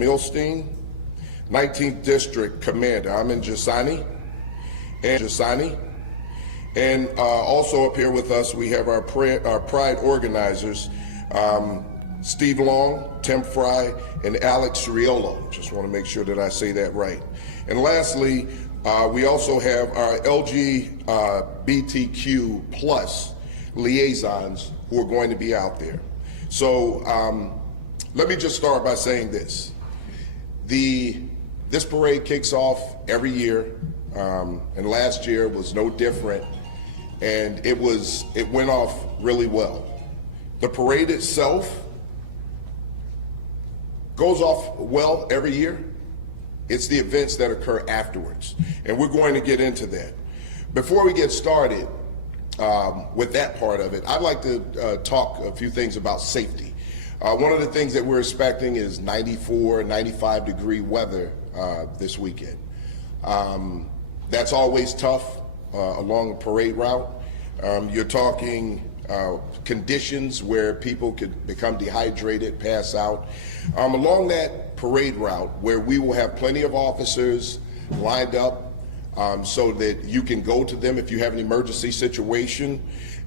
Milstein, 19th District Commander Amin Jasani, and also up here with us we have our Pride organizers, Steve Long, Tim Fry, and Alex Riolo. Just want to make sure that I say that right. And lastly, we also have our LGBTQ plus liaisons who are going to be out there. So let me just start by saying this. This parade kicks off every year, and last year was no different, and it went off really well. The parade itself goes off well every year. It's the events that occur afterwards, and we're going to get into that. Before we get started with that part of it, I'd like to talk a few things about safety. One of the things that we're expecting is 94, 95 degree weather this weekend. That's always tough along a parade route. You're talking conditions where people could become dehydrated, pass out. Along that parade route, where we will have plenty of officers lined up so that you can go to them if you have an emergency situation,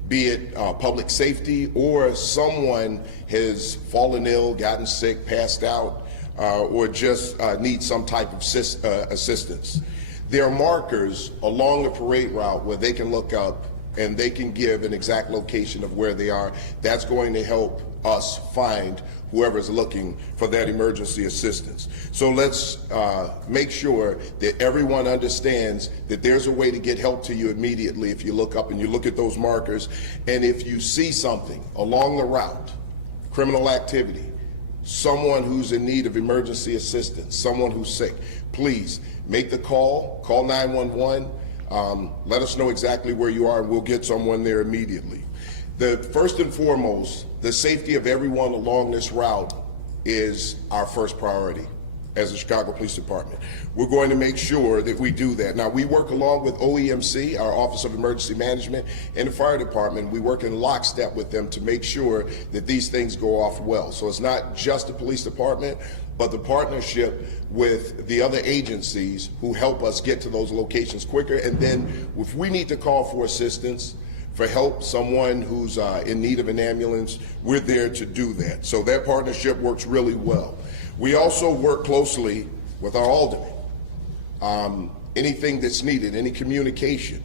be it public safety or someone has fallen ill, gotten sick, passed out, or just needs some type of assistance. There are markers along the parade route where they can look up and they can give an exact location of where they are. That's going to help us find whoever's looking for that emergency assistance. So let's make sure that everyone understands that there's a way to get help to you immediately if you look up and you look at those markers. And if you see something along the route, criminal activity, someone who's in need of emergency assistance, someone who's sick, please make the call 911. Let us know exactly where you are and we'll get someone there immediately. First and foremost, the safety of everyone along this route is our first priority as the Chicago Police Department. We're going to make sure that we do that. Now, we work along with OEMC, our Office of Emergency Management, and the fire department. We work in lockstep with them to make sure that these things go off well. So it's not just the police department, but the partnership with the other agencies who help us get to those locations quicker. And then if we need to call for assistance, for help, someone who's in need of an ambulance, we're there to do that. So that partnership works really well. We also work closely with our aldermen. Anything that's needed, any communication.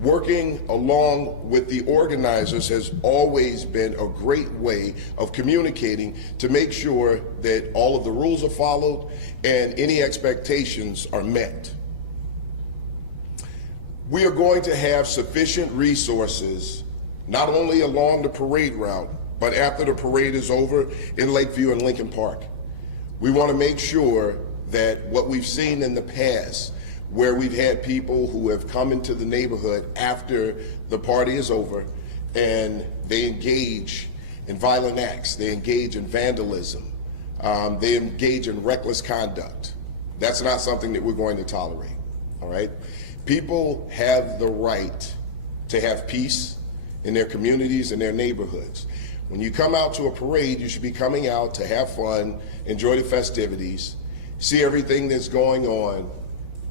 Working along with the organizers has always been a great way of communicating to make sure that all of the rules are followed and any expectations are met. We are going to have sufficient resources, not only along the parade route, but after the parade is over in Lakeview and Lincoln Park. We want to make sure that what we've seen in the past, where we've had people who have come into the neighborhood after the party is over and they engage in violent acts, they engage in vandalism, they engage in reckless conduct. That's not something that we're going to tolerate, all right? People have the right to have peace in their communities and their neighborhoods. When you come out to a parade, you should be coming out to have fun, enjoy the festivities, see everything that's going on,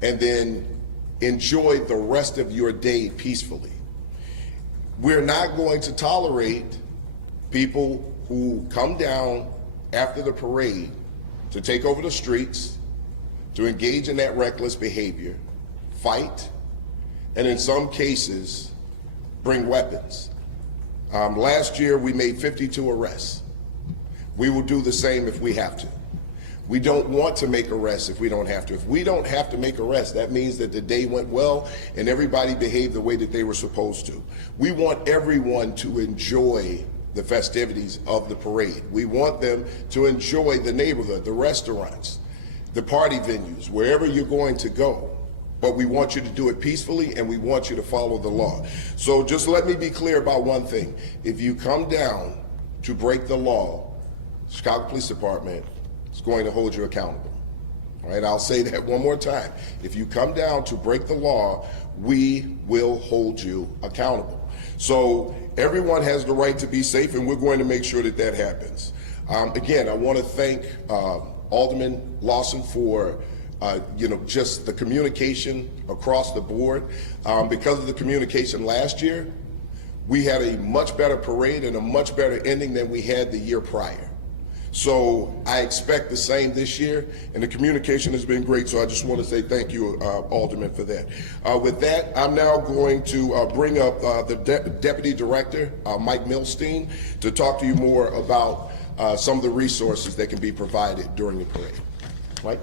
and then enjoy the rest of your day peacefully. We're not going to tolerate people who come down after the parade to take over the streets, to engage in that reckless behavior, fight, and in some cases, bring weapons. Last year, we made 52 arrests. We will do the same if we have to. We don't want to make arrests if we don't have to. If we don't have to make arrests, that means that the day went well and everybody behaved the way that they were supposed to. We want everyone to enjoy the festivities of the parade. We want them to enjoy the neighborhood, the restaurants, the party venues, wherever you're going to go. But we want you to do it peacefully and we want you to follow the law. So just let me be clear about one thing. If you come down to break the law, Chicago Police Department is going to hold you accountable. All right, I'll say that one more time. If you come down to break the law, we will hold you accountable. So everyone has the right to be safe and we're going to make sure that that happens. Again, I want to thank Alderman Lawson for just the communication across the board. Because of the communication last year, we had a much better parade and a much better ending than we had the year prior. So I expect the same this year, and the communication has been great, so I just want to say thank you, Alderman, for that. With that, I'm now going to bring up the Deputy Director, Mike Milstein, to talk to you more about some of the resources that can be provided during the parade. Mike?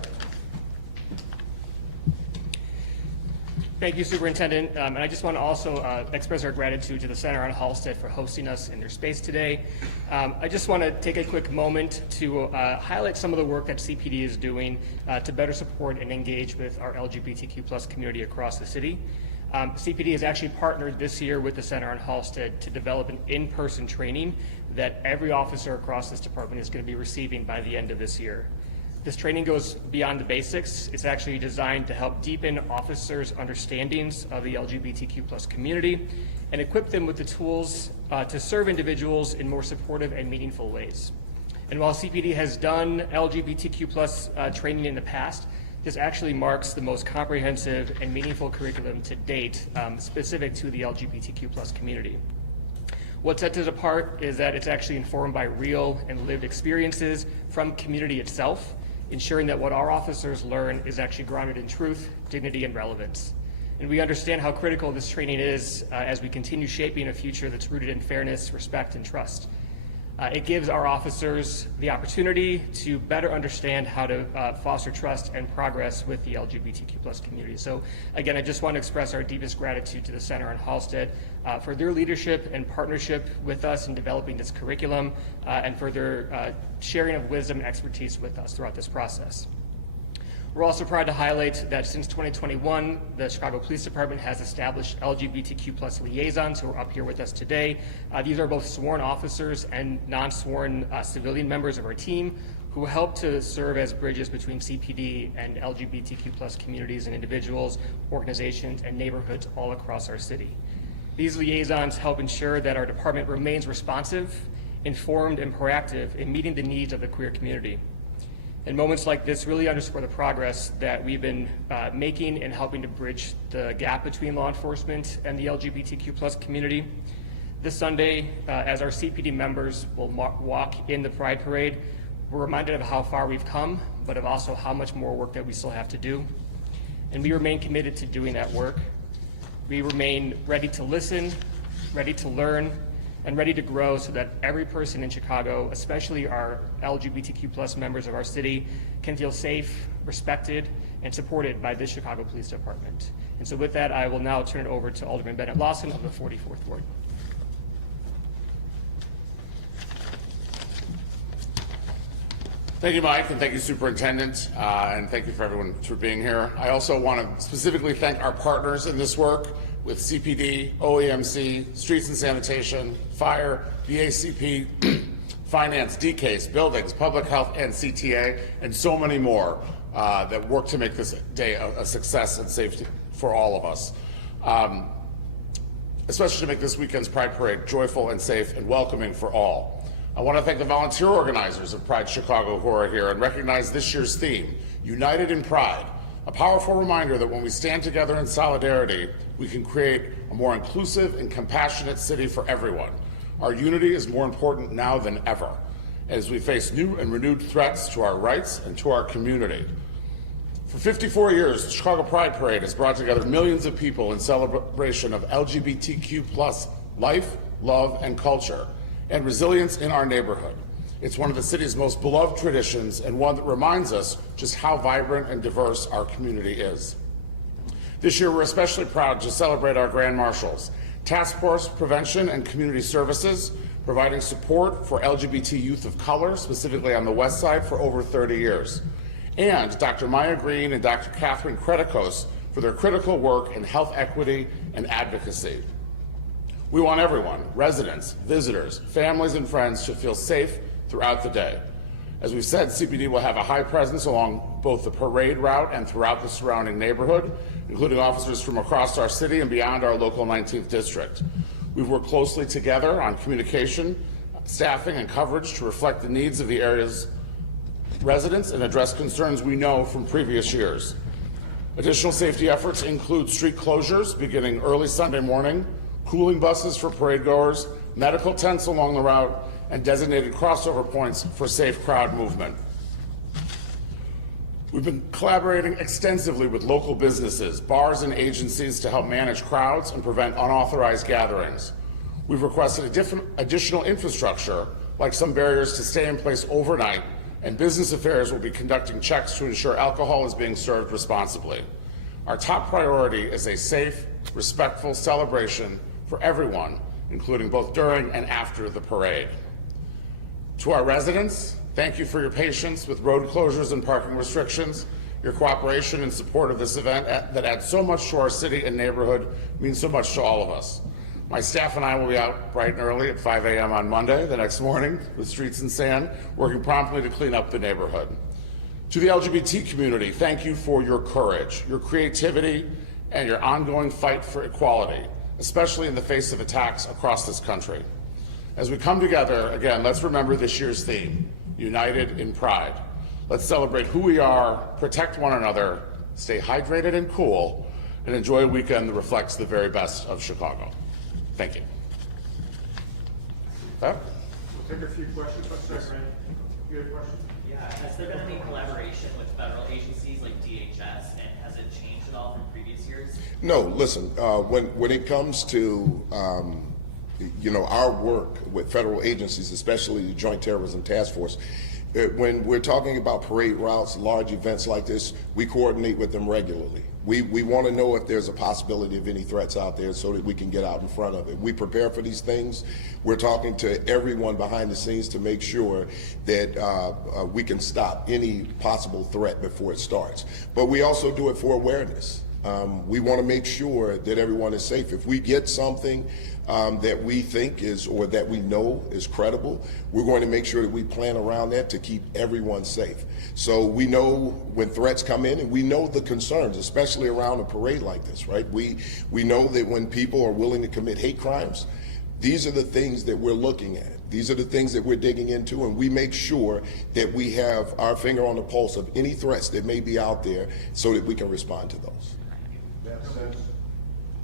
Thank you, Superintendent. And I just want to also express our gratitude to the Center on Halsted for hosting us in their space today. I just want to take a quick moment to highlight some of the work that CPD is doing to better support and engage with our LGBTQ+ community across the city. CPD has actually partnered this year with the Center on Halsted to develop an in-person training that every officer across this department is going to be receiving by the end of this year. This training goes beyond the basics. It's actually designed to help deepen officers' understandings of the LGBTQ+ community and equip them with the tools to serve individuals in more supportive and meaningful ways. And while CPD has done LGBTQ+ training in the past, this actually marks the most comprehensive and meaningful curriculum to date specific to the LGBTQ+ community. What sets it apart is that it's actually informed by real and lived experiences from community itself, ensuring that what our officers learn is actually grounded in truth, dignity, and relevance. And we understand how critical this training is as we continue shaping a future that's rooted in fairness, respect, and trust. It gives our officers the opportunity to better understand how to foster trust and progress with the LGBTQ+ community. So again, I just want to express our deepest gratitude to the Center on Halsted for their leadership and partnership with us in developing this curriculum and for their sharing of wisdom and expertise with us throughout this process. We're also proud to highlight that since 2021, the Chicago Police Department has established LGBTQ+ liaisons who are up here with us today. These are both sworn officers and non-sworn civilian members of our team who help to serve as bridges between CPD and LGBTQ+ communities and individuals, organizations, and neighborhoods all across our city. These liaisons help ensure that our department remains responsive, informed, and proactive in meeting the needs of the queer community. And moments like this really underscore the progress that we've been making in helping to bridge the gap between law enforcement and the LGBTQ+ community. This Sunday, as our CPD members will walk in the Pride Parade, we're reminded of how far we've come, but of also how much more work that we still have to do. And we remain committed to doing that work. We remain ready to listen, ready to learn, and ready to grow so that every person in Chicago, especially our LGBTQ+ members of our city, can feel safe, respected, and supported by this Chicago Police Department. And so with that, I will now turn it over to Alderman Lawson of the 44th Ward. Thank you, Mike, and thank you, Superintendent, and thank you for everyone for being here. I also want to specifically thank our partners in this work with CPD, OEMC, Streets and Sanitation, Fire, BACP, Finance, DCASE, Buildings, Public Health, and CTA, and so many more that work to make this day a success and safety for all of us. Especially to make this weekend's Pride Parade joyful and safe and welcoming for all. I want to thank the volunteer organizers of Pride Chicago who are here and recognize this year's theme, United in Pride, a powerful reminder that when we stand together in solidarity, we can create a more inclusive and compassionate city for everyone. Our unity is more important now than ever, as we face new and renewed threats to our rights and to our community. For 54 years, the Chicago Pride Parade has brought together millions of people in celebration of LGBTQ+ life, love, and culture, and resilience in our neighborhood. It's one of the city's most beloved traditions and one that reminds us just how vibrant and diverse our community is. This year, we're especially proud to celebrate our Grand Marshals, Task Force Prevention and Community Services, providing support for LGBT youth of color, specifically on the West Side, for over 30 years, and Dr. Maya Green and Dr. Catherine Kretikos for their critical work in health equity and advocacy. We want everyone, residents, visitors, families, and friends to feel safe throughout the day. As we've said, CPD will have a high presence along both the parade route and throughout the surrounding neighborhood, including officers from across our city and beyond our local 19th district. We've worked closely together on communication, staffing, and coverage to reflect the needs of the areas residents and address concerns we know from previous years. Additional safety efforts include street closures beginning early Sunday morning, cooling buses for parade goers, medical tents along the route, and designated crossover points for safe crowd movement. We've been collaborating extensively with local businesses, bars, and agencies to help manage crowds and prevent unauthorized gatherings. We've requested additional infrastructure, like some barriers to stay in place overnight, and business affairs will be conducting checks to ensure alcohol is being served responsibly. Our top priority is a safe, respectful celebration for everyone, including both during and after the parade. To our residents, thank you for your patience with road closures and parking restrictions. Your cooperation and support of this event that adds so much to our city and neighborhood means so much to all of us. My staff and I will be out bright and early at 5 a.m. on Monday, the next morning, with streets and sand, working promptly to clean up the neighborhood. To the LGBT community, thank you for your courage, your creativity, and your ongoing fight for equality, especially in the face of attacks across this country. As we come together, again, let's remember this year's theme, United in Pride. Let's celebrate who we are, protect one another, stay hydrated and cool, and enjoy a weekend that reflects the very best of Chicago. Thank you. We'll take a few questions. You have a question? Yeah, has there been any collaboration with federal agencies like DHS, and has it changed at all from previous years? No, listen, when it comes to our work with federal agencies, especially the Joint Terrorism Task Force, when we're talking about parade routes, large events like this, we coordinate with them regularly. We want to know if there's a possibility of any threats out there so that we can get out in front of it. We prepare for these things. We're talking to everyone behind the scenes to make sure that we can stop any possible threat before it starts. But we also do it for awareness. We want to make sure that everyone is safe. If we get something that we think is, or that we know is credible, we're going to make sure that we plan around that to keep everyone safe. So we know when threats come in, and we know the concerns, especially around a parade like this, right? We know that when people are willing to commit hate crimes, these are the things that we're looking at. These are the things that we're digging into, and we make sure that we have our finger on the pulse of any threats that may be out there so that we can respond to those. That sense.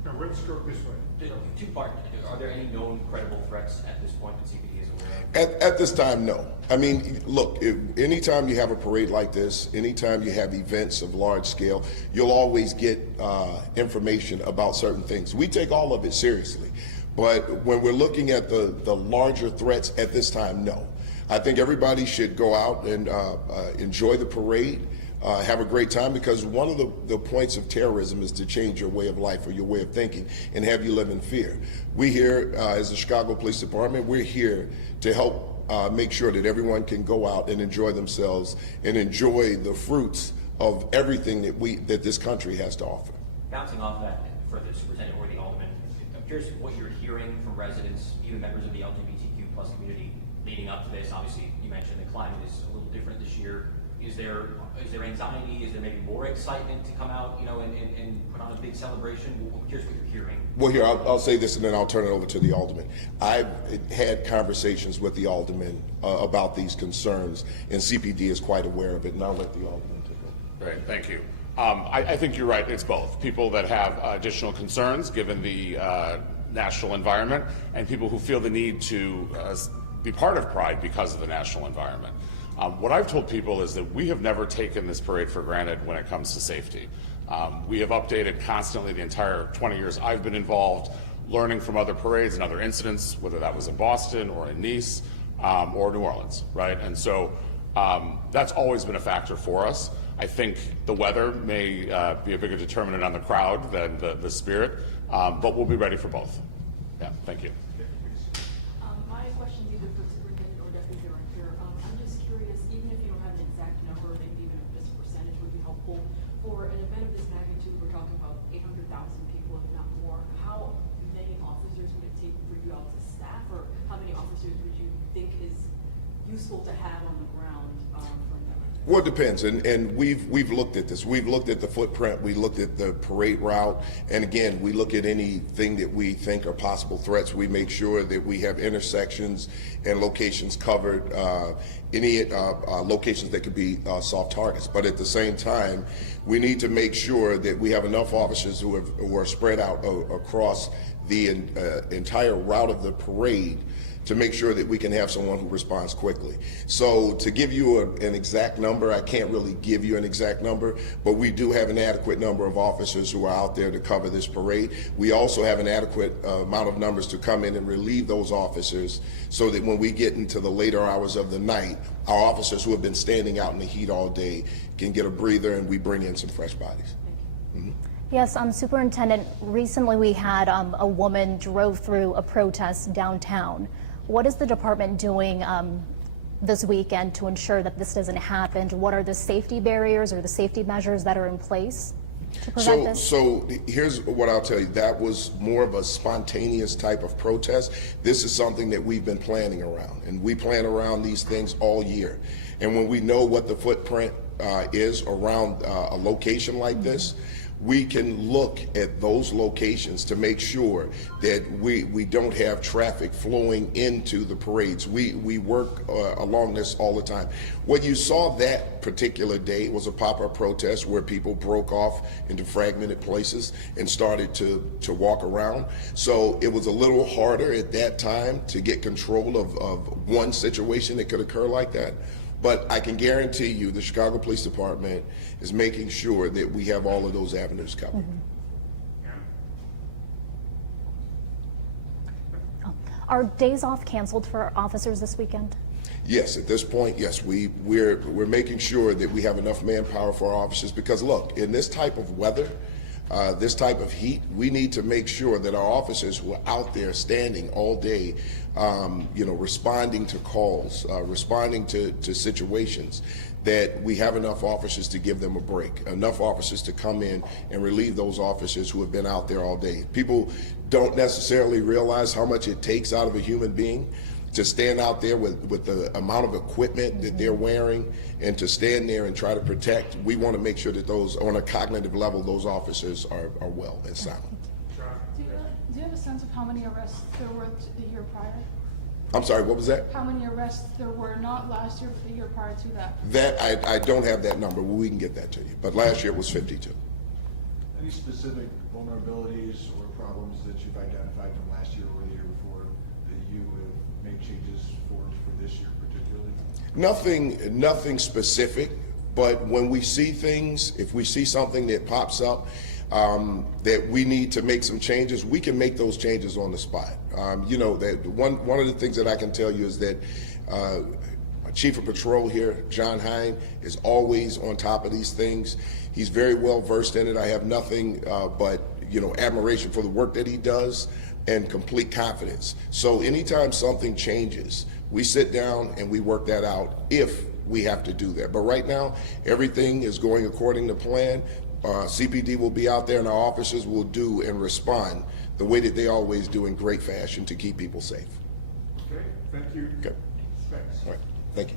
Now, let's go this way. Two-part. Are there any known credible threats at this point that CPD is aware of? At this time, no. I mean, look, anytime you have a parade like this, anytime you have events of large scale, you'll always get information about certain things. We take all of it seriously. But when we're looking at the larger threats at this time, no. I think everybody should go out and enjoy the parade. Have a great time, because one of the points of terrorism is to change your way of life or your way of thinking and have you live in fear. We here, as the Chicago Police Department, we're here to help make sure that everyone can go out and enjoy themselves and enjoy the fruits of everything that this country has to offer. Bouncing off that, for the superintendent or the alderman, I'm curious what you're hearing from residents, even members of the LGBTQ plus community, leading up to this. Obviously, you mentioned the climate is a little different this year. Is there anxiety? Is there maybe more excitement to come out, and put on a big celebration? Here's what you're hearing. Well, here, I'll say this, and then I'll turn it over to the alderman. I've had conversations with the alderman about these concerns, and CPD is quite aware of it, and I'll let the alderman take over. Great, thank you. I think you're right, it's both. People that have additional concerns given the national environment, and people who feel the need to be part of Pride because of the national environment. What I've told people is that we have never taken this parade for granted when it comes to safety. We have updated constantly the entire 20 years I've been involved, learning from other parades and other incidents, whether that was in Boston or in Nice or New Orleans, right? And so that's always been a factor for us. I think the weather may be a bigger determinant on the crowd than the spirit, but we'll be ready for both. Yeah, thank you. My question is either for superintendent or deputy director. I'm just curious, even if you don't have an exact number, maybe even just a percentage would be helpful. For an event of this magnitude, we're talking about 800,000 people, if not more. How many officers would it take for you all to staff, or how many officers would you think is useful to have on the ground from them? Well, it depends, and we've looked at this. We've looked at the footprint, we looked at the parade route, and again, we look at anything that we think are possible threats. We make sure that we have intersections and locations covered, any locations that could be soft targets. But at the same time, we need to make sure that we have enough officers who are spread out across the entire route of the parade to make sure that we can have someone who responds quickly. So to give you an exact number, I can't really give you an exact number, but we do have an adequate number of officers who are out there to cover this parade. We also have an adequate amount of numbers to come in and relieve those officers so that when we get into the later hours of the night, our officers who have been standing out in the heat all day can get a breather and we bring in some fresh bodies. Yes, Superintendent, recently we had a woman drove through a protest downtown. What is the department doing this weekend to ensure that this doesn't happen? What are the safety barriers or the safety measures that are in place to prevent this? So here's what I'll tell you. That was more of a spontaneous type of protest. This is something that we've been planning around, and we plan around these things all year. And when we know what the footprint is around a location like this, we can look at those locations to make sure that we don't have traffic flowing into the parades. We work along this all the time. What you saw that particular day was a pop-up protest where people broke off into fragmented places and started to walk around. So it was a little harder at that time to get control of one situation that could occur like that. But I can guarantee you the Chicago Police Department is making sure that we have all of those avenues covered. Are days off canceled for officers this weekend? Yes, at this point, yes, we're making sure that we have enough manpower for our officers because look, in this type of weather, this type of heat, we need to make sure that our officers who are out there standing all day, responding to calls, responding to situations, that we have enough officers to give them a break, enough officers to come in and relieve those officers who have been out there all day. People don't necessarily realize how much it takes out of a human being to stand out there with the amount of equipment that they're wearing and to stand there and try to protect. We want to make sure that those, on a cognitive level, those officers are well and sound. Do you have a sense of how many arrests there were the year prior? I'm sorry, what was that? How many arrests there were, not last year, but the year prior to that? That, I don't have that number, but we can get that to you. But last year it was 52. Any specific vulnerabilities or problems that you've identified from last year or the year before that you have made changes for this year particularly? Nothing specific, but when we see things, if we see something that pops up that we need to make some changes, we can make those changes on the spot. That one of the things that I can tell you is that our Chief of Patrol here, John Hine, is always on top of these things. He's very well versed in it. I have nothing but admiration for the work that he does and complete confidence. So anytime something changes, we sit down and we work that out if we have to do that. But right now, everything is going according to plan. CPD will be out there and our officers will do and respond the way that they always do in great fashion to keep people safe. Okay, thank you. Okay. Thanks. All right, thank you.